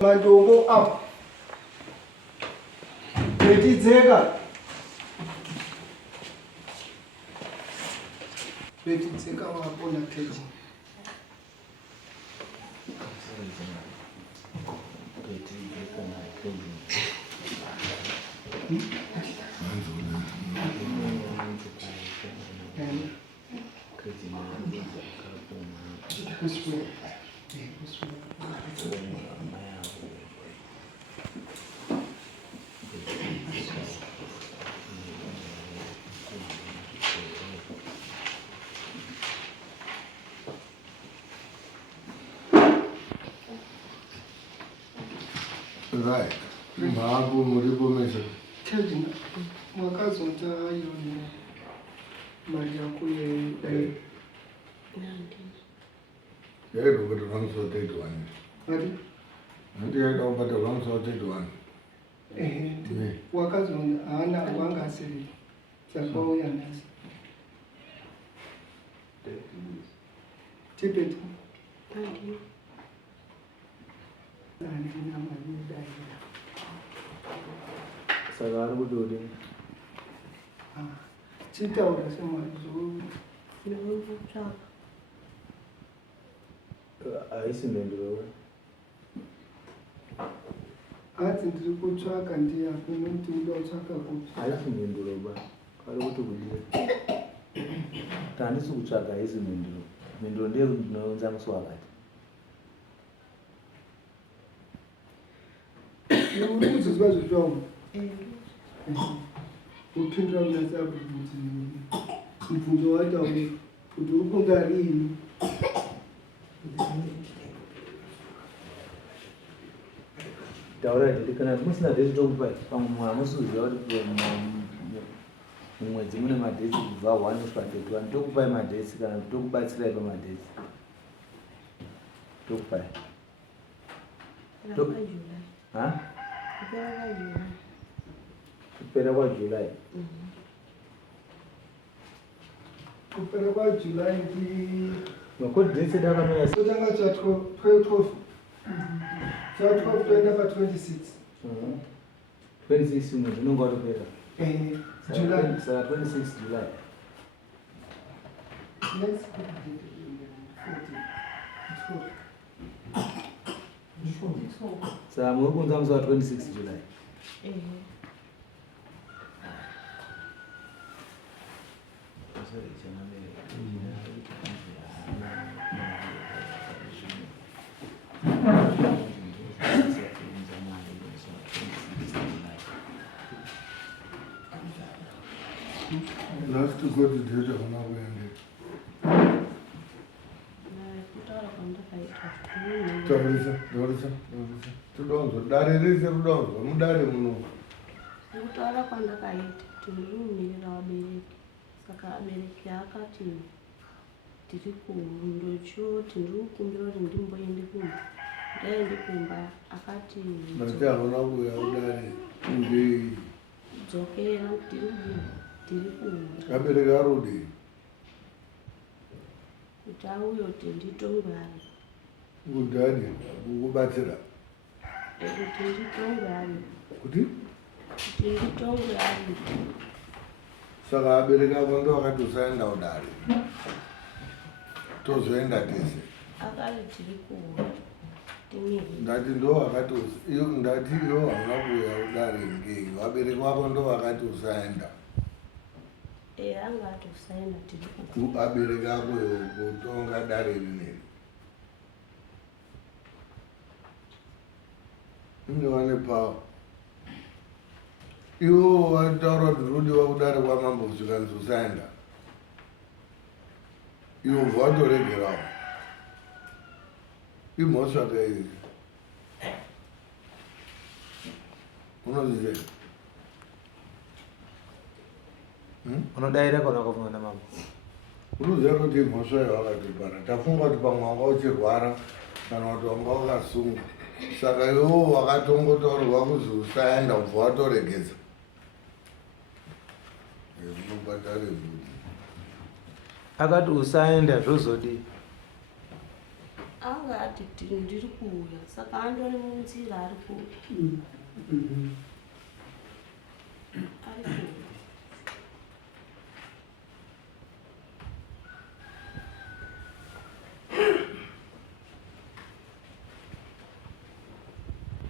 Mandongo up. Betidzeka. Betidzeka wapona keji. Right. Mabu muribo mesha. Keji. Mwakazi wata ayo ni maji akuye dai. Yeah, do the wrong so take one. Ati? Ati ya do but the wrong so take one. Wakazi ana wanga asili. Chakwa uya nasi. Tipetu. Ati. Nani na maji dai. Sagar budodi. Chita unasema zuri. Ndio chaka. Aisi ndendro. Ati ndiri kutsvaka ndiye akuna kuti uda kutsvaka kuti. Aisi ndendro ba. Kari kuti kudie. Tandisi kutsvaga aisi ndendro. Ndendro ndiye ndinounza musi wakati. Nokuti zvazvitsvaga. Upindura unasa kuti mubvunzo waita kuti uri kunga riini. Taura kuti kana musina date tokupa pamwe amusuziva kuti mumwedzi mune madate kubva 1 kusvika 31 tokupai madate kana tokubatsirai pamadate tokupai kupera kwaJuly. Kupera kwaJuly ndi makodi dates edakamira totanga cha 12. Cha 12 toenda pa 26. 26 mwezi unonga watopera. July. Saka 26 July. Let's put it 14. Saka muri kunza musi wa 26 July. Last to go to the other one away and Dorisa. Tudonzo. Dari rese tudonzo. Mudari muno. Kutaura kwandakaita tirimumirira vabereki saka abereki akati tiri kundocho tiri kukumbira kuti ndimboende kumba ndaende kumba akati Mati hauna kuya udari. Ndi. dzokera tiri kumba Abereki arudi. kuti auye kuti nditongwari Kudhani. Kukubatsira. kuti nditongwari Kuti? kuti nditongwari Saka abereki ako ndo akati usaenda udari. Tozoenda tese. akati tiri kuwa timiri Ndati ndo akati ndati iyo hauna kuya udari ngei. Abereki wako ndo akati usaenda. angati usaenda tiri kuwa Abereki ako kutonga dari rineri. Wane pawa. Iwo wataura kuti rudi wakudare kwamambo kusvikanzi usaenda. Iwo vatoregerawo. Imhosva kai. Unozviziva? Unodaira kana kufunga na mama. Unoziva kuti imhosva yawakatibara. Tafunga kuti pamwe wanga uchirwara kana kuti wanga wakasunga. Saka iwo wakatongotaurwa kuzi usaenda ubva watoregedza. Unobhadhare vhudi. Akati usaenda zvozodi. angati ndiri kuuya saka andori munzira ari kuuya ari kuuya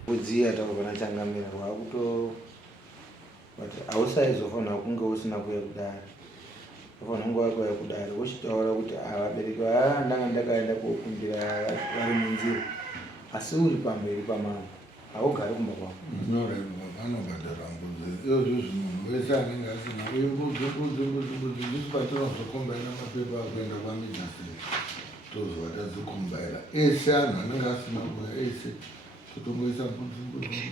kudziya takubva changamira wakuto hausaizofanira kunge usina kuya kudari ufanira kunge wakuya kudari uchitaura kuti vabereki ndanga ndakaenda kokumbira vari munzira asi uri pamberi pamama haugari kumba kwako vanobhadhara mbudzi izvozvo munhu wese anenge asina uye mbudzi ndisi patinozokombaira mapepa akuenda kwamijasiri tozova tadzikombaira ese anhu anenge asina kuya ese totongoisa mbudzi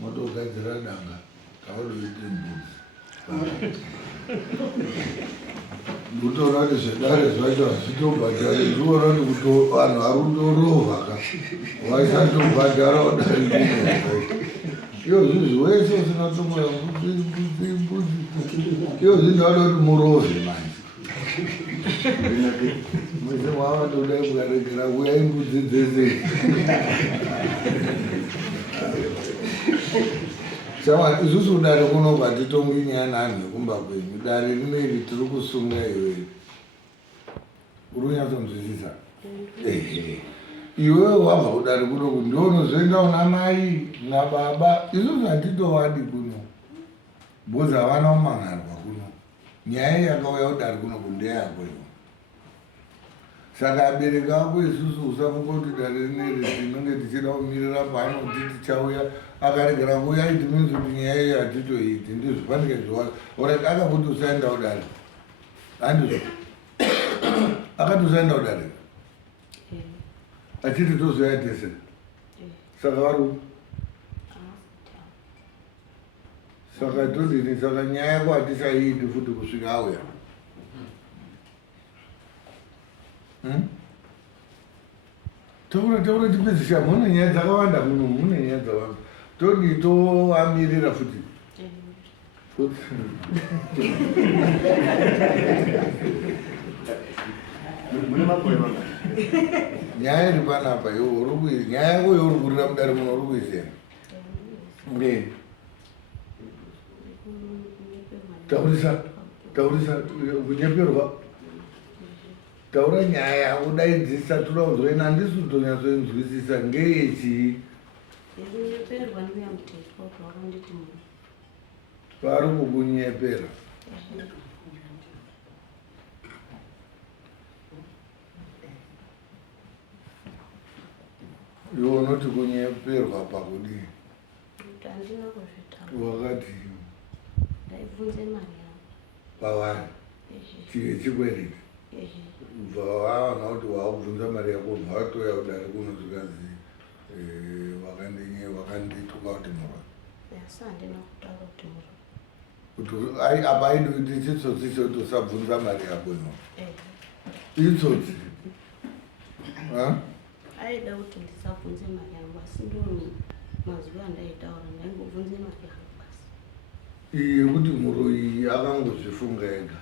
motogadzira danga taudoite mbudzi ndikutoona kuti zvedare zvacho hazvitobhadhari ndikuona kuti vanhu vari kutorovaka vaisatobhadhara udarii iyo zvizvi wese usina tomoya mbudzi iyo zvindauda kuti murove manje mwese mwavatodai mukaregera kuyai mbudzi dzese saka isusu kudare kunobva titongi nyaya nanhu yekumba kwenyu dare rineri tiri kusunga iwe uri kunyatsonzwisisa iwewe wabva kudare kunoku ndionozoenda una mai nababa isusu hatitovadi kuno bhozi havana kumangarwa kuno nyaya yakauya kudare kunoku ndeyako iwe saka abereki ako isusu usafunga kuti dare rineri tinonge tichida kumirira paanoti tichauya akaregera kuya iti minzi kuti nyaya iyo hatitoiti ndizvo panike zviwayo orati akakuti usaenda kudare handizvo akati usaenda kudare achiti tozoya tese saka vari saka todini saka nyaya yako hatisaiiti futi kusvika auya taura tipedzisha mune nyaya dzakawanda muno mune nyaya dzakawanda todi toamirira futi nyaya iri panapa nyaya yako youri kurira mudare muno uri kuiziya taurisa kunyeperwa taura nyaya yako daidzisa toda kuzoina handisi kutonyatsoinzwisisa ngeyechii vari kukunyepera iwe unoti kunyeperwa pakudii wakati pavari chikwereti ubva waona kuti waubvunza mari yako ubva watoya kudare kuno zvikanzi wakandituka kuti murwa kuti apa aidi kuti chitsotsi choti usabvunza mari yako ino itsotsi aida kuti ndisabvunze mari yangu asi ndo mazuva andaitaura ndaingobvunze mari yangu basi iye kuti muro iyi akangozvifunga ega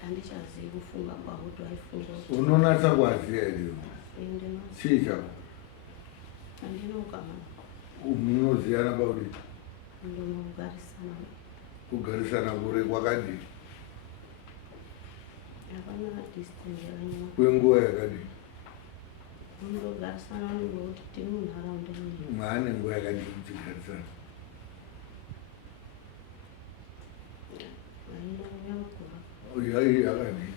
handichazivi kufunga kwavo kuti waifunga unonatsa kwaziya iriwo chii chako handinokama munoziyana paudi ndonogarisana kugarisana kure kwakadii hapana distance yakanyama kwenguva yakadii undogarisana nekuti tiri munharaunda ii maane nguva yakadii muchigarisana yai yakadii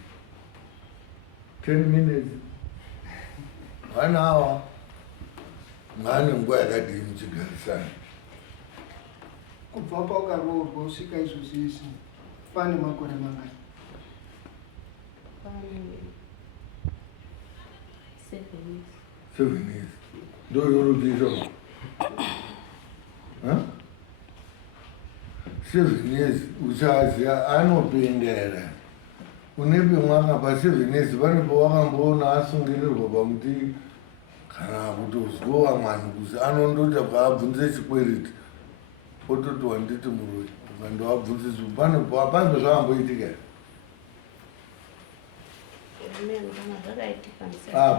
10 minutes 1 hour maane nguva yakadii muchigarisana kubva paukaroorwa usvika izvozvizvi pane makore mangani pane 7 years ndo yorutiso 7 years uchaziya anopendera unepe mwaka pa 7 years pane pawakamboona asungirirwa pamuti kana kuti uzwa mwanu kuzi anondoti abva abvunze chikwereti ototi wanditi muroi ukandoabvunze pane zvavamboitika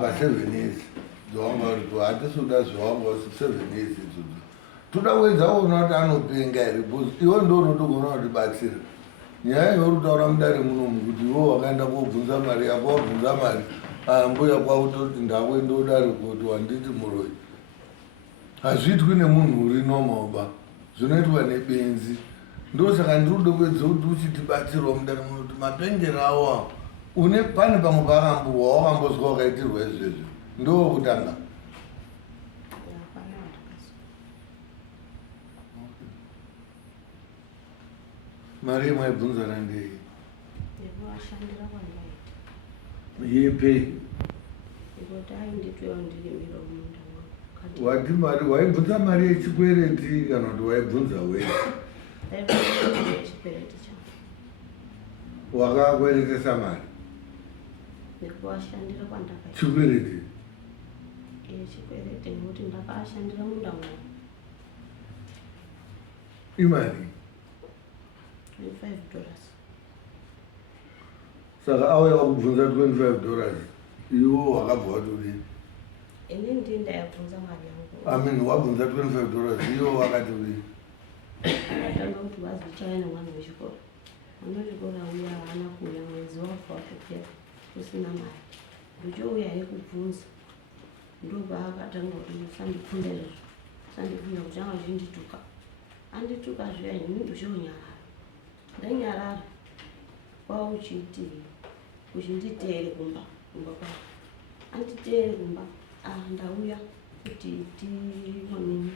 pa 7 years dzawanga uripo hatisuda zvawanga usi 7 years idzodzo toda kuedza kuona kuti anopenga here because iwe ndo unotogona kutibatsira nyaya yorutaura mudare munomu kuti iwo wakaenda kobvunza mari yako wabvunza mari mbuya kwautoti ndakwenda udare kuti wanditi muroi hazviitwi nemunhu uri nomoba zvinoitwa nebenzi ndosaka ndiri kuedza kuti uchitibatsirawo mudare muno kuti mapengero awo une pane pamwe pakambuwa wakambozwa wakaitirwa izvezvo ndowokutanga mari yemaibvunzana ndei yepe wati mari waibvunza mari yechikwereti kana kuti waibvunza wese wakakweretesa mari ndikuashandira kwandakaita chikwereti chikwereti nekuti ndakaashandira munda mwa imari $25. saka auya wakubvunza $25 iwo wakabva watodini ini ndii ndayabvunza mari yangu amin wabvunza $25 iwo wakati udini akatanga kuti vazichaya nemwana wechikoro mwana wechikoro auya haana kuuya mwedzi wabva watopera usina mari ndochouya yekubvunza ndopaakatanga kuti usandipfunda izvo usandipfunda kuti anga uchindituka andituka zviya ini ndochonyarara ndanyarara kwauchiti uchinditeere kumba kwako anditeere kumba ndauya kuti tione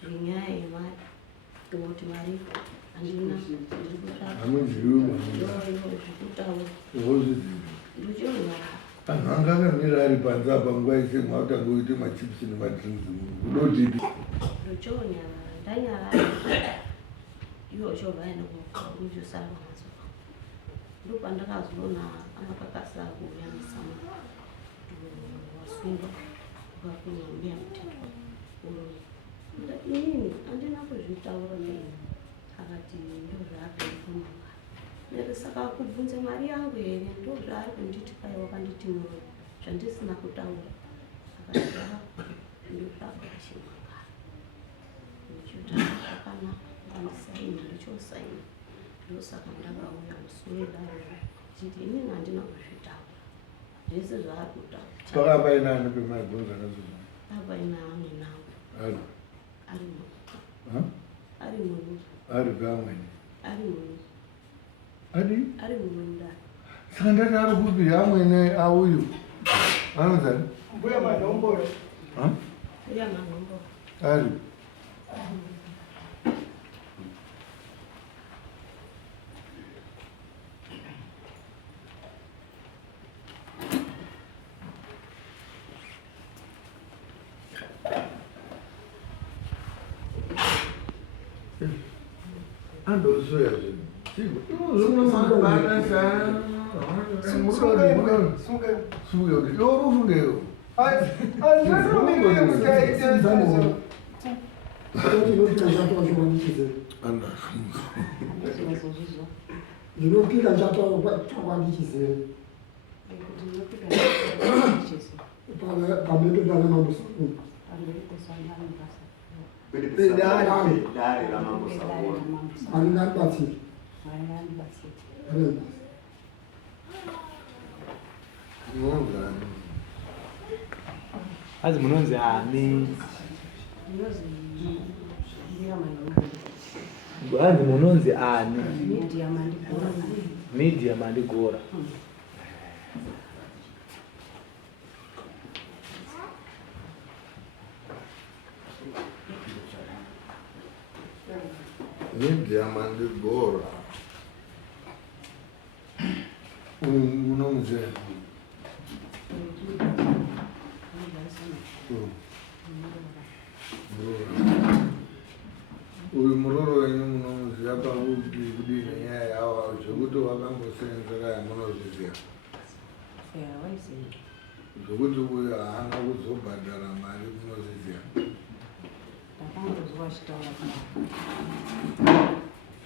zvenyaya yemari kuti mari handina ndiri kutsvaka ndochonyarara anhu anga akamira ari panze apa nguva yese mwautanga uite machipsi nemadrinks udodidi ndochonyarara ndanyarara iwo chovaenda kuchosara pamhatso ndopandakazoona amakakasa kuuya musama wasungwa ukakunya mbuya mutatu inini handina kuzvitaura nei akati ndozvaakaikunyanga nerisaka kubvunze mari yangu here ndozvaari kunditi kai wakanditi muroi zvandisina kutaura akati ndozvakashimangara ndichoti akanaka andisaini ndichosaini ndosaka ndakauya musuwedaro chiti inini handina kuzvitaura zvese zvaari kutaura pakapainani pemaibvunza nazvo apaina amwe nawo ari munhu ari kamweni ari munhu ari munhu mudare saka ndati ari kupi amwene auyu anozani mbuya manomboyo uya manombo ari andosoya zvinhu ndinopika chakwandichisere pamendo danamamusakuni aringanibatsiri azi munonzi ani azi munonzi ani media mandigora media mandigora unomzera uyu muroro wenyu munomuziva pakuti kudini nyaya yavo zvekuti wakambosenzera yamunozviziva zvekuti uyu haana kuzobhadhara mari munozviziva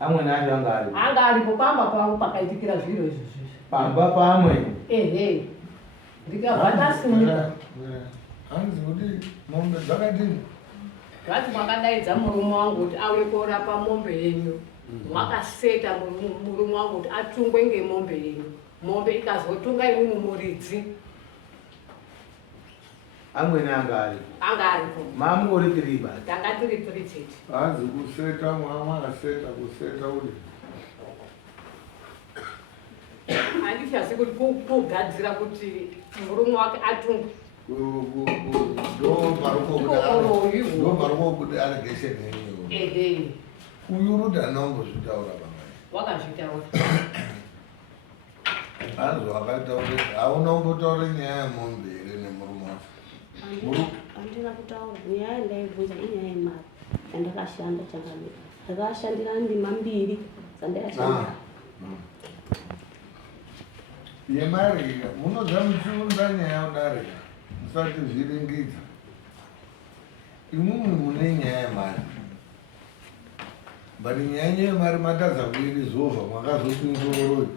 amweni acho anga aripo pamba pavo pakaitikira zviro izvozvi pamba pamwe ehe ndikabva ndasimuka hanzi kuti mombe dzakadini zvati mwakadaidza murume wangu kuti auye korapa mombe yenyu mwakaseta murume wangu kuti atungwe ngemombe yenyu mombe ikazotunga imwe muridzi amweni anga aripo mamuri tiriba tanga tiri chete hanzi kuseta mwamwakaseta kuseta uri handichazi kuti kugadzira kuti murume wake atungwe ndopariko kuti allegation yenyu ehe uyu ruti anongozvitaura pamai wakazvitaura hanzi wakataura haunongotaure nyaya yemombe here nemurume wacho handina kutaura nyaya ndaibvunza inyaya yemari yandakashanda changamira ndakashandira ndima mbiri dzandayashanda yemari munodza muchiunza nyaya yodarika musati zviringidza imwimwi mune nyaya yemari but nyaya yemari matadza kuirizovha mwakazopinzoroi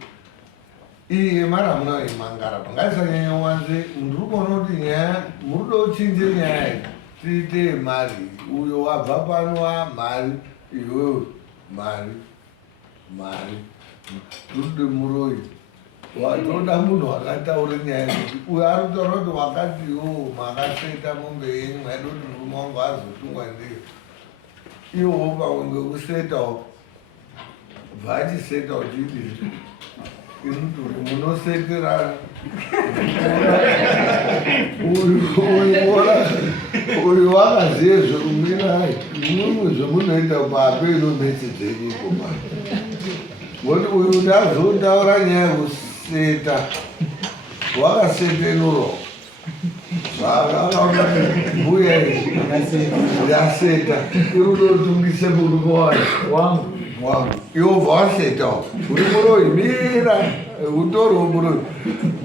iyi yemari hamuna imangara pangaisanyanya wanze ndiri kuona kuti nyaya muri kuda kuchinje nyaya tiite yemari uyo wabva panwa mari iweyo mari rude muroi watoda munhu wakataura nyaya kuti uyo ari kutaura kuti wakatiwo makaseta mombe yenyu maida kuti murume wangu azotungwa ndiyo iwowo pamwe ngekusetawo bva achiseta uchidii inuturi munoseterana uyu wakaziye zvekumwirai mumwe zvemunoita papeno mese dzenyiko pa ngoti uyu ndazotaura nyaya yekuseta wakasetenuro mbuya yaseta irudotungise murume wangu iwo bva wasetawo uri murohimira utoriwo muroi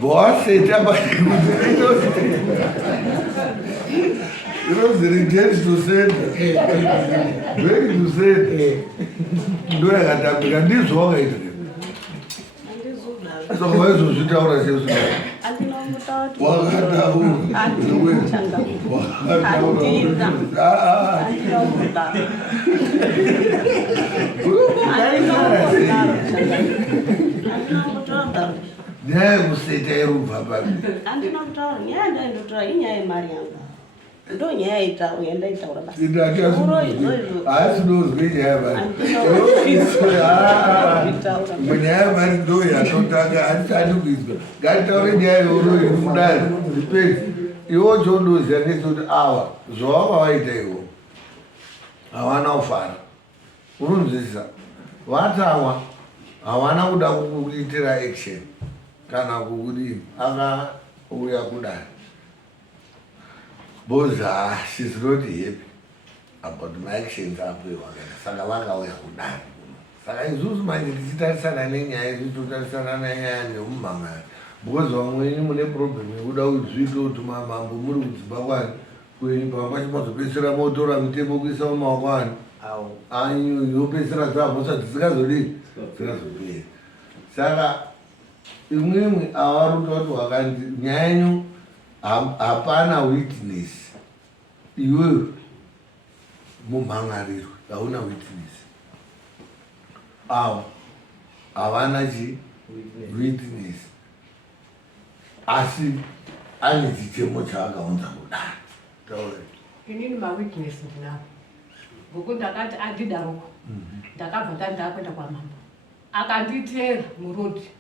bva waseta inozi return to sender back to sender ndo yakatambika ndizvo wakaita saka waizozvitaura seizvino nyaya yekuseta irubva papi handina kutaura nyaya ndaindotaura inyaya yemari yangu ndo nyaya yandaitaura asi nozwe nyaya nyaya mari ndo yatotanga hatitandi kuizwa ngatitaure nyaya youroi mudari ripedzi iwo chondoziva ndesekuti ava zvawanga vaita iwo havana kufara unonzwisisa vatawa havana kuda kukuitira action kana kukudini akauya kudari because she's not happy about my actions apiwa saka vakauya kudari saka isusu manje tichitarisana nenyaya ichitotarisana nenyaya nemumhangano because vamweni mune problem yekuda kuzviita kuti mamambo muri kudzimba kwani kwenyu pamba chimazopedzisira motora mitemo kuisa mumaoko ani yopedzisira dzavhosa dzisikazodii dzikazopera saka imwimwi avaruta kuti wakandi nyaya yenyu hapana witness iweyo mumhangariro hauna witness avo havana chi witness asi ane chichemo chaakaunza kudai taure inini mawitness ndinavo ngokuti ndakati andidaroko ndakabva ndandakwenda kwamambo akanditeera murodi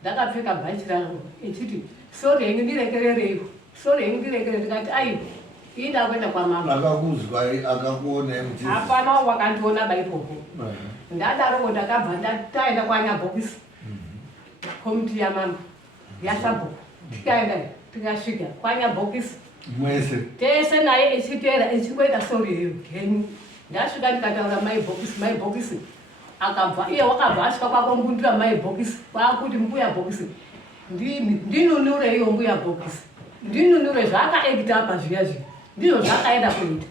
ndakapfeka bhachi rangu echiti sori henyu ndirekerereiwo sori henyu ndirekerere ndikati aiwa ii ndakwenda kwamambo akakuzwa akakuona mti hapana wakandiona baipopo ndadaroko ndakabva taenda kwanyabhokisi komiti yamambo yasabhuku tikaenda tikasvika kwanyabhokisi mwese tese naye echiteera echikoita sori henyu ndasvika ndikataura maibhokisi akabva iye wakabva asvika kwakombundira maibhokisi kwakuti mbuya bhokisi ndinunure iyo mbuya bhokisi ndinunure zvaakaekita apa zviya zviya ndizvo zvakaenda kuita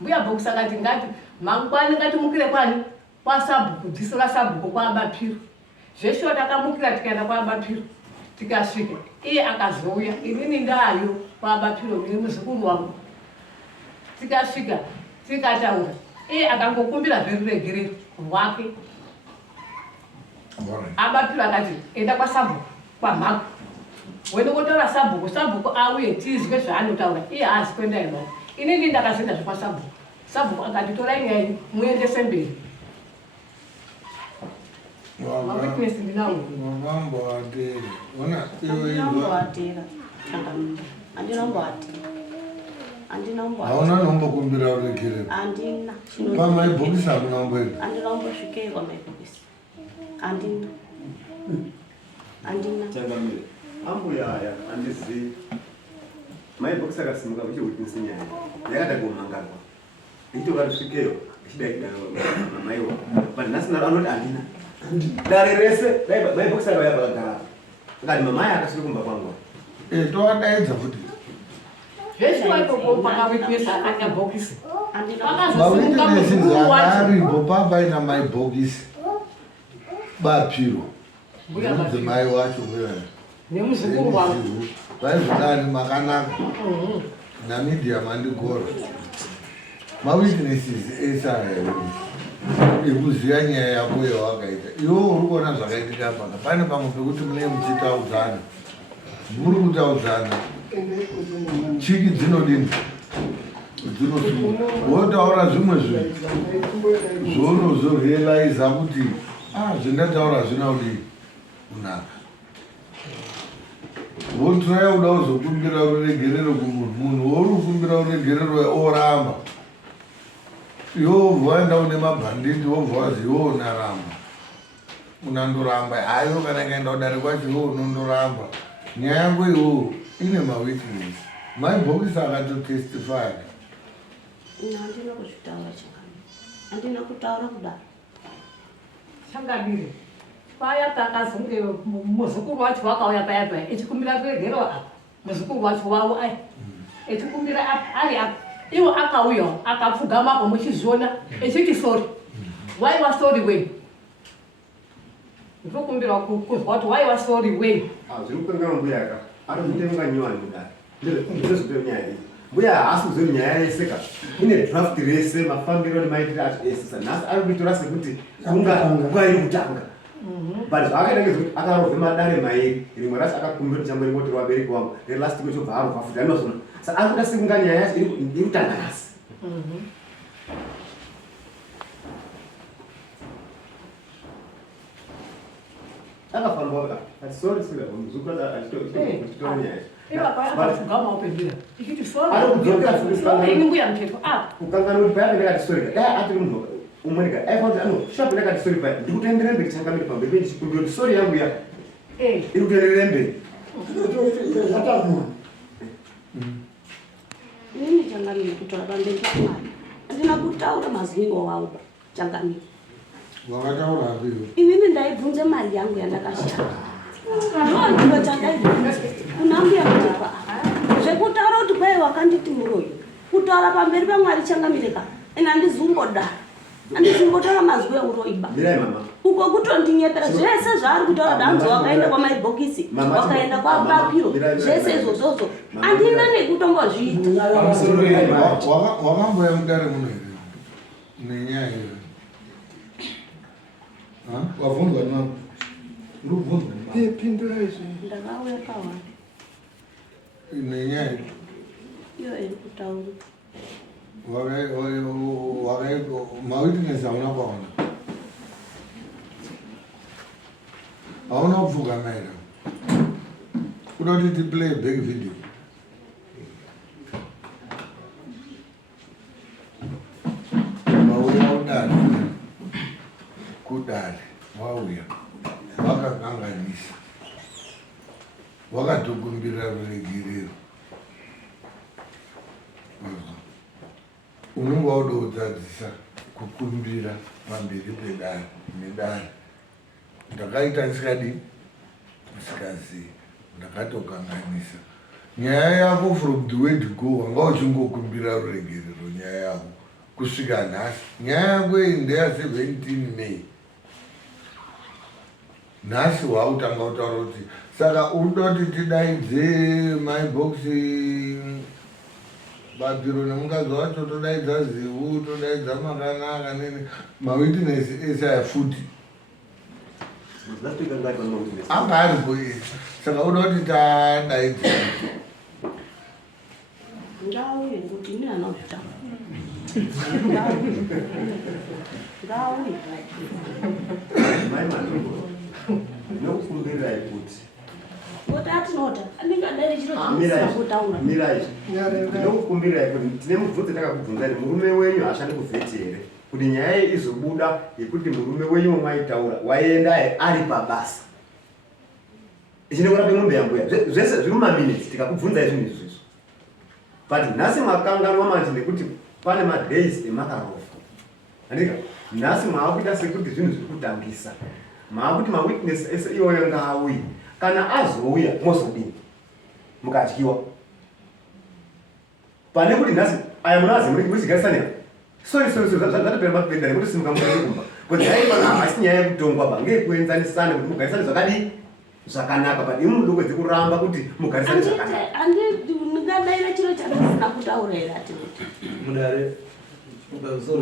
mbuya bhokisi akati ngati mangwani ngatimukire kwani kwaSabhuku, dziso raSabhuku kwaAbapiro. Zveshuwa takamukira tikaenda kwaAbapiro. Tikasvika, iye akazouya, inini ndaayo kwaAbapiro nemuzukuru wangu. Tikasvika, tikataura, iye akangokumbira zveruregerero rwake. Abapiro akati, enda kwaSabhuku, kwamhako. Wende kotaura Sabhuku, Sabhuku auye tizwe zvaanotaura, iye haazi kuenda imani. Inini ndakazoenda zvekwaSabhuku. Sabhuku akati, torai nyaya yenyu, muendese mberi. Mawitness ndinawo. Wakamboatera. Ona Andinamboatera. Andinamboatera. hauna nombokumbira uregerero. Andina. Pamaibhokisi hakunamboenda. Andinambosvikeyo pamaibhokisi. Andina. Changamire. Ambuyaya andizivi. Maibhokisi akasimuka muchiwitness nyaya. Yakada kumangarwa. Ichitokasvikeyo ichidaida mamaiwa. But nhasi anoti andina. Dare rese maibhokisi akauya pakagara. Ngati mamai akasvika kumba kwangu. Towadaidza futi. Zveshuwa ikoko pakawitness akanya bhokisi. Mawitness zvakaripo papaina maibhokisi. Bapiro. Mudzimai wacho nemuzukuru wangu vaizvodani makanaka namedium andigora mawitnesses esaya ekuziva nyaya yako yawakaita iwo uri kuona zvakaitika paka pane pamwe pekuti mune muchitaudzana muri kutaudzana chiki dzinodini wotaura zvimwe zvinhu zvounozorealiza kuti zvendataura zvinodii kunaka wotraya kuda kuzokumbira uregerero kumunhu wouri kukumbira uregerero oramba iwo wobva waenda une mabhanditi wobva wazi iwo unaramba unandoramba hayo kana ikaenda kudare kwacho iwo unondoramba nyaya yangu iwowo ine mawitness maibhokisi akatotestifya. Handina kuzvitaura Changamire. Handina kutaura kudaro. Changamire. Paya takazonge muzukuru wacho wakauya paya paya echikumbira kuregero apa. Muzukuru wacho wawo ai. Echikumbira ari apa. Iwo akauya akapfugama apo muchizviona echiti sorry. Why was sorry when? Ndokumbira kuzwa kuti why was sorry when? Zviri kupenga mbuyaka. Ari kutenga nyowani kudai. Ndizvo nyaya iyi. Mbuya haasi kuziva nyaya yese ka. Ine draft rese mafambiro nemaitiro acho ese. Nhasi ari kuitora sekuti nguva iri kutanga. But zvakaita ngezvekuti akarovhe madare mairi. Rimwe racho akakumbira kuti chambo rimoti vabereki vangu. Relast week chobva arobva futi anozona. Saka ari kuda sekunga nyaya yacho iri kutanga nhasi. Akafamba waka. Sorry sika. Muzukuru achitora nyaya yacho. Iwa paya akapfugama upembira. Ichiti sorry. Ari kudzokera futi sika. Ini mbuya mteto apa. Kukangana kuti paya ndakati sorry. Dai atiri munhu umwenika. Aifanti ano shop ndakati sorry paya. Ndikutenderera mberi Changamire pamberi pendichikumbira kuti sorry yangu ya. Iri kutenderera mberi. Inini Changamire kutora pamberi paMwari. Handina kutaura mazwi iwawo Changamire. Wakataura hapiwo. Inini ndaibvunze mari yangu yandakashanda. Ndoo chandaibvunza. Kuna mbuya mutepa. Zvekutaura kuti kwai wakanditi muroyo. Kutaura pamberi paMwari Changamire ka. Ena handizumboda. Handizumbotaura mazwi euroiba. Mirai mama. Uko kutondinyepera zvese zvaari kutaura danzo wakaenda kwamaibhokisi wakaenda kwaBapiro zvese izvozvozvo handina nekutombozviita. Wakamboya mudare muno here nenyaya iyo? Wabvunzwa navo? Uri kubvunzwa navo? Pindura izvi. Ndakauya pawani. Nenyaya Iyo iri kutaura. Mawitness hauna kwaona? Hauna kupfugama here? Kuda kuti tiplay back video. Wauya udare kudare wauya wakakanganisa wakatokumbira ruregerero unenge wauda kudzadzisa kukumbira pamberi pedare nedare ndakaita ndisikadi ndisikazii ndakatokanganisa nyaya yako from the word go wanga uchingokumbira ruregerero nyaya yako kusvika nhasi. Nyaya yangu ndeya 17 May. Nhasi wautanga kutaura kuti saka unoti tidaidze maibhokisi babhiro nemukazi wacho, todaidza zivu, todaidza makanaka nini, mawitness ese ayafuti anga aripo isi. Saka uda kuti tadaidza ngauye ngekuti ini anozvitanga ngauye Ndinokumbirirai kuti kuti atinota andingadai chiro chinosina kutaura. Ndinokumbirirai kuti tine mubvunzo takakubvunzani, murume wenyu ashandi kuvheti here, kuti nyaya izobuda yekuti murume wenyu mwaitaura waienda ari pabasa ichine kurapa mombe yambuya zvese zviri mumaminutes tikakubvunzai zvinhu izvizvo. But nhasi mwakanganwa manje nekuti pane madays emakarofa. Andika nhasi maakuita sekuti zvinhu zviri kutangisa, maakuti mawitness ese iyoyo ngaauye, kana azouya mozodini mukadyiwa. Pane kuti nhasi aya munazi muri chigarisana sorry zvatopera mapenda nekuti simukamukumba kuti haisi nyaya yekutongwa pa ngeyekuenzanisana kuti mugarisane zvakadii zvakanaka. But imi muduku dzekuramba kuti mugarisane zvakanaka. Ndingadaira chiro chanosina kutaura here atinoti Mudare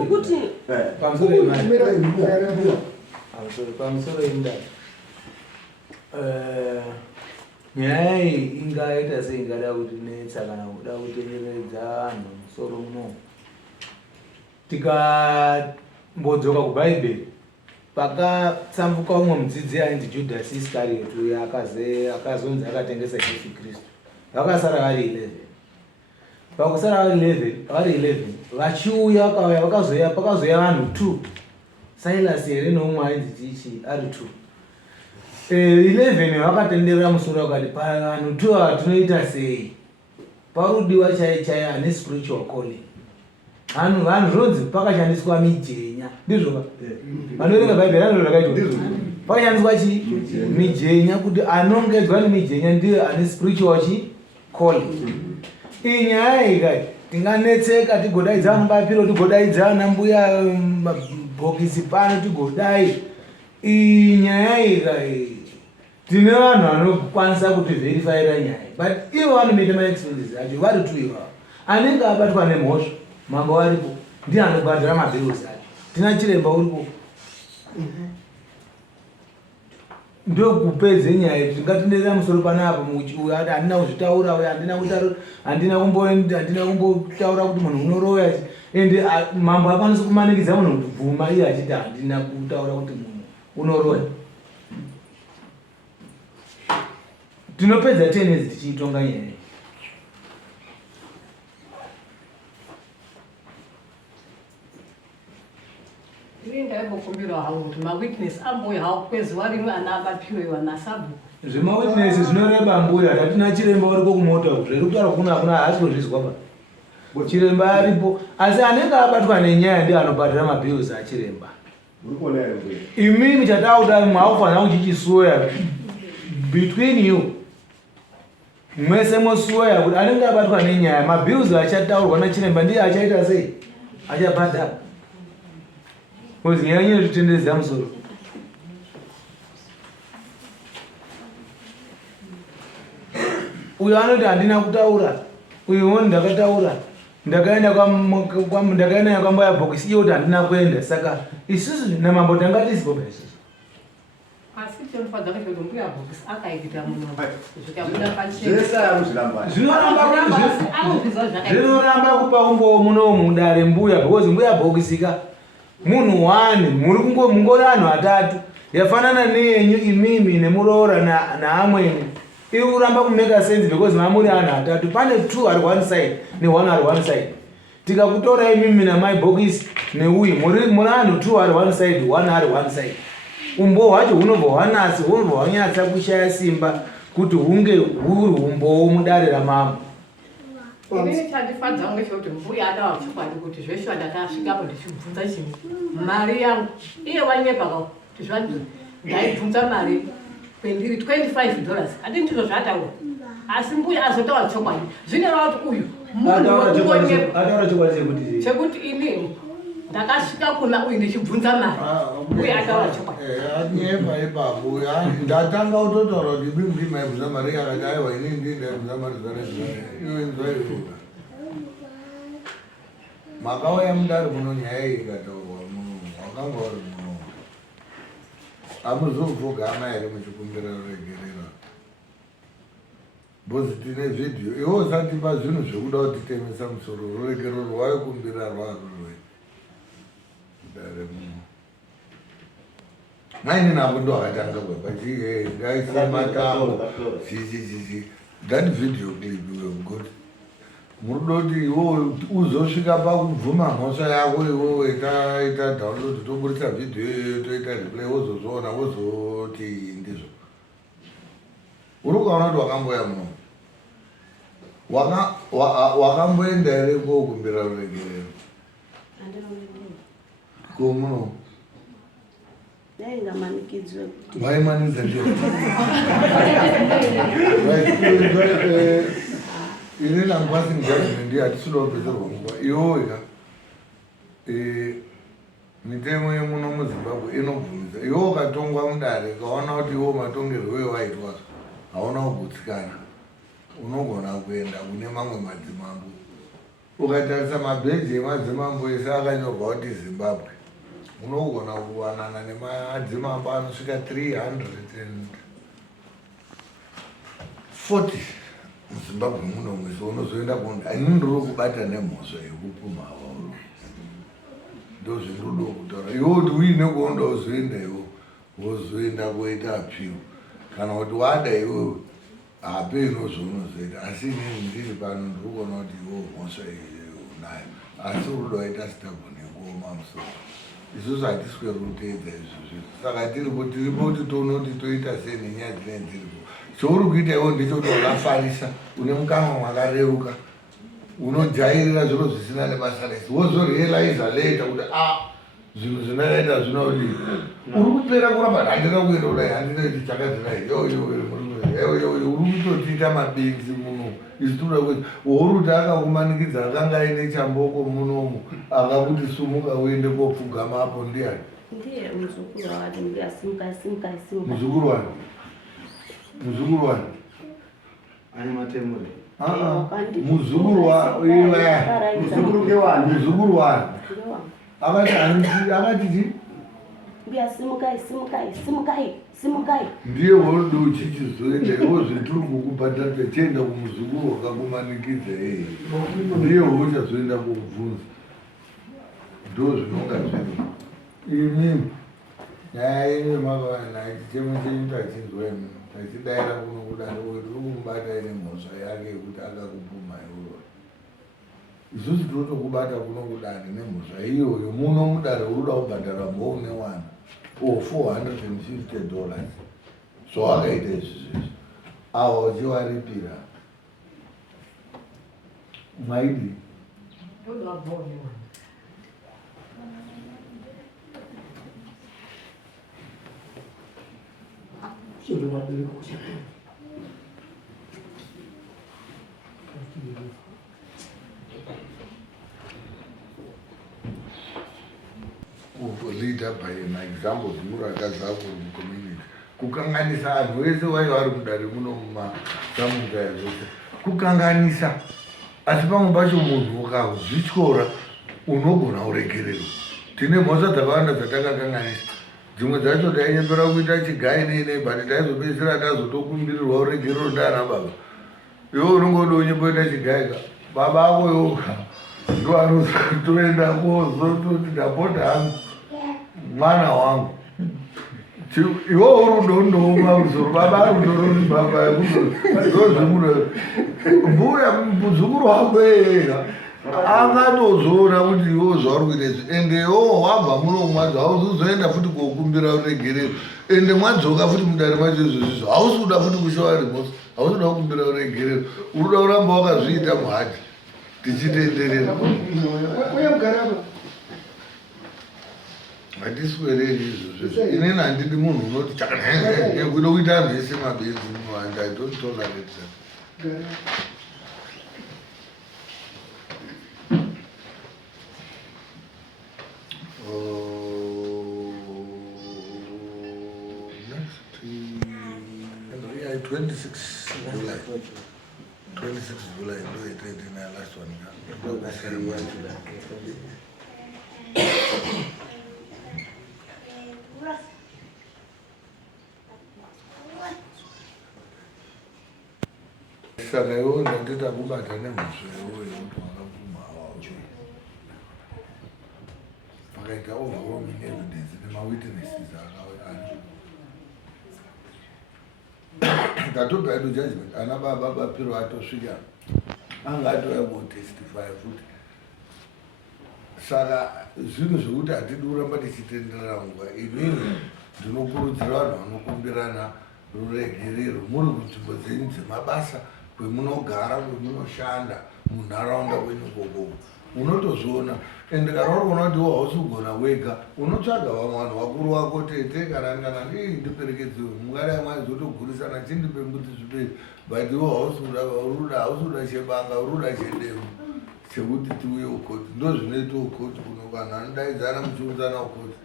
kuti pamusoro indani nyaya iyi ingaita seingada kuti netsa kana kuda kutenderedza vanhu musoro muno. Tikambodzoka kubhaibheri pakatsambuka umwe mudzidzi ainzi Judas Iscariot uyo akazonzi akatengesa Jesu Kristu. Vakasara vari 11. Pakusara vari 11 vachiuya vakauya pakazoya vanhu 2, Silas here neumwe ainzi Tichi ari 2. 11 vakatenderera musoro vakati pavanhu 2 ava tinoita sei, parudiwa chaichaiyo ane spiritual calling. Vanhu zvinonzi pakashandiswa mijenya, ndizvo vanoerenga bhaibheri vanhu zvakaitwa pakashandiswa mijenya kuti anongedzwa nemijenya ndiye ane spiritual calling. Iyi nyaya iyi tinganetseka tigodaidza vanobapiro, tigodaidza ana mbuya mabhokisi pano, tigodai. Iyi nyaya iyi tine vanhu vanokwanisa kuti verifyira nyaya, but ivo vanomeita maexpenses acho vari 2 ivavo. Anenge abatwa nemhosva mambo varipo ndiye anobhadhara mabhirusi acho. Tina chiremba uripo ndokupedze nyaya iyi. Tingatenderera musoro panapa uyu handina kuzvitaura, uyu handina kumbotaura kuti munhu unoroya, ende mambo akwanisa kumanikidza munhu kubvuma iye achiti handina kutaura kuti munhu unoroya. Tinopedza 10 years tichiitonga nyaya iyi. Ini ndaimbofumira hangu kuti mawitness ambuya hawo kwezuva rimwe ana abapiwa nasabu zvemawitness zvinoreba mbuya. Hatina chiremba uriko kumota zviri kutaura kuna haasi kuzvizwa pa chiremba aripo, asi anenge abatwa nenyaya ndiye anobhadhara mabhills achiremba. Imimi chatauda maufanira kuchichisuya between you mwese mosuya kuti anenge abatwa nenyaya mabhills achataurwa nachiremba ndiye achaita sei, achabhadhara. Because nyaya nyine zvitenderedza musoro. Uyu anoti handina kutaura, uyu woni ndakataura, ndakaenda kwamboya bhokisi, iye kuti handina kuenda. Saka isusu namambo tanga tisipo isusu. asi chinofadza kuti mbuya bhokisi akaitira munhu zvikabuda pachena zvese arikuzviramba zvinoramba kupa umbo munomu mudare mbuya, because mbuya bhokisika munhu 1 muri mungori anhu 3 yafanana neyenyu imimi nemuroora naamweni. Iri kuramba kumeka sense because mamuri anhu 3, pane 2 ari one side ne1 ari one side. Tikakutora imimi namai bhokisi neuyu muri anhu 2 ari one side, 1 ari one side. Umbo hwacho hunobva hwanasi, hunobva hwanyatsa kushaya simba kuti hunge huri umbowo mudare ramambo. ini chandifadza ngechekuti mbuya adawa chokwadi kuti zveshe ndakasvikapo ndichibvunza chinhu mari yangu iye wanyepa kuti zvanzi ndaibvunza mari kwendiri $25 hati ndizvo zvataura, asi mbuya azotaura chokwadi zvinoreva kuti uyu munhu Ataura chokwadi chekuti chekuti ini ndakasvika kuna uyu ndichibvunza mari uye ataura chokwadi. Anyepa ipapo ndatanga kutotaura kuti bibi maibvunza mari akati aiwa ini ndaibvunza mari zare iwe nzwairoka makauya mudari muno nyaya iyi ikataurwa muno wakanga uri muno amuzovhogama here muchikumbira ruregerero bhozi tine vhidhiyo iwo usatipa zvinhu zvekuda kutitemesa musoro ruregero rwaikumbira rwarurwe dare muno maine navo ndo akatanga kwepachii ngaisematango zizizizi that video clip wekuti murudoti iwo uzosvika pakubvuma mhosva yako iwowe ita download toburisa vhidhiyo toita replay wozozviona wozoti ndizvo uri kuona kuti wakamboya muno wakamboenda here kokumbira ruregerero ko muno yaingamanikidzwe kuti vaimanikidza ndio ini nangwasing judgment hatisido kupedzerwa nguva iwoya mitemo yemuno muzimbabwe inobvumidza iwo ukatongwa mudare ukaona kuti iwo matongerwo wewaitwa hauna kugutsikana unogona kuenda kune mamwe madzimambo ukatarisa mabheji emadzimambo ese akanyorwa kuti zimbabwe unogona kuwanana nemadzimambo anosvika 340 muzimbabwe muno mwese unozoenda kuonda ini ndiri kubata nemhosva yekupuma vauro ndo zvindodo kutaura iwo kuti uine kuonda uzoenda iwo wozoenda kuita apiro kana kuti wada iwewe hapeno zvaunozoita asi inini ndiri pano ndiri kuona kuti iwo mhosva unayo asi uruda waita stagone kuoma musoro isusu hatisweri kuteedza izvozvi saka tiripo kuti toonoti toita sei nenyaya dzinee dziripo chouri kuita iwo ndechoti wakafarisa une mukanwa mwakareuka unojairira zviro zvisina nebasa rese wozorealiza later kuti zvinhu zvinoita zvinodii uri kupera kuramba handina kuenda kudai handina kuti chakadzina uri kutotiita mabinzi muno isu toda kuti woruti akakumanikidza akanga aine chamboko munomu akakuti sumuka uende kopfugama apo ndiani ndiye muzukuru wati ndiyasimuka simuka simuka muzukuru wani muzukuru wani ane matemure muzukuru muzukuru wani akati ndiyasimukai simukai simukai simukai ndiye worudo uchichizoenda iwo zvituri kukubhadhara tichienda kumuzukuru wakakumanikidza ndiye wochazoenda kokubvunza ndo zvinonga zviri ini nyaya yenyu makavana chichemo chenyu tachinzwa imi tachidaira kuno kudaro kuti uri kumubata ine mhosva yake yekuti akakupuma iwoyo isusu totokubata kuno kudare nemhosva iyoyo muno mudare uruda kubhadhara mboune wana $450 zvawakaita izvizvi awa uchiwaripira mwaidi leader by maexample zvimurakazako mucommunity kukanganisa anhu vese vaiva vari mudare muno mumasamungaya zvose kukanganisa asi pamwe pacho munhu ukazvityora unogona kuregererwa tine mhosva dzakawanda dzatakakanganisa dzimwe dzacho tainyepera kuita chigai neinei but taizopedzisira tazotokumbirirwa uregerero ndaana baba iwo unongoda unyemboita chigai ka baba ako yoga ndo anotoenda kozototi ndapota hangu mwana wangu iwo urundondouma musoro baba arundoroni baba ndozvimuno mbuya muzukuru wako ega akatozoona kuti iwo zvauri kuita izvi ende iwo wabva muno mwadzo hauzozoenda futi kokumbira uregerero ende mwadzoka futi mudare macho izvozvizvo hausi kuda futi kushawa remhosa hausi kuda kukumbira uregerero uruda kuramba wakazviita muhati tichitenderera hatiswereri izvozvo inini handidi munhu unoti chakanaekuda kuita anhu ese mabenzi muhandi I don't tolerate that. 26 July. 26 July, ndo itaiti na last one. Saka iwo ndandita kubata nemuswewo yemutu wakapfuma awacho. Pakaita overwhelming evidence nemawitnesses akawanda. Ngatopa edu judgment, ana baba bapiro atosvika anga atouya kutestify futi. Saka zvinhu zvekuti hatidi kuramba tichitenderera nguva. Inini ndinokurudzira vanhu vanokumbirana ruregerero muri kunzvimbo dzenyu dzemabasa, kwemunogara, kwemunoshanda, munharaunda kwenyu kokoko. Unotozviona ende kana uri kuona kuti hausi kugona wega, unotsvaga vamwe vanhu vakuru vako tete kana ndiperekedziwe mungadai maizotogurisana chindipe mbuti zvipei, but iwo hausi kuda chebanga, uri kuda chedemo chekuti tiuye ukoti. Ndo zvinoita ukoti kuno, kana anodaidzana muchiunzana ukoti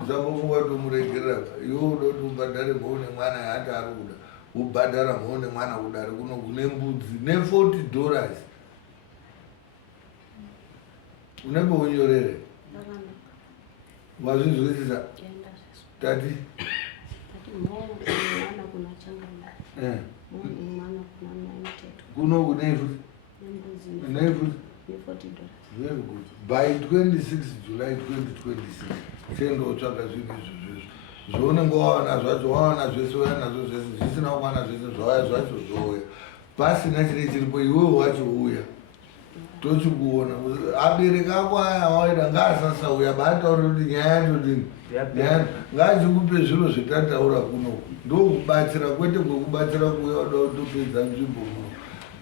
zvisambofunga kuti muregerera. Iwe uda kuti ubhadhare mhou nemwana yaati ari kuda, ubhadhara mhou nemwana kudari kuno kune mbudzi ne$40 unenge unyorere. Wazvizwisisa tati kuno kunefuti very good. By 26 July 2026 sendotsvaga zvinhu izvozvo zvaunenge wawana zvacho, wawana zvese, waya nazvo zvese, zvisina kuwana zvese, zvauya zvacho zouya, pasina chine chiripo, iwewe wacho uya tochikuona. Abereki ako aya waida ngaasasauya baataurira kuti nyaya ndodini, ngaachikupe zviro zvetataura kuno, ndokubatsira, kwete kwekubatsira kuuya wada kutopedza nzvimbo muno.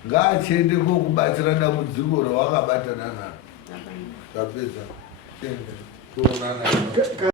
Ngaachende kokubatsira dambudziko rawakabatana naro. Tapedza. Kuonana.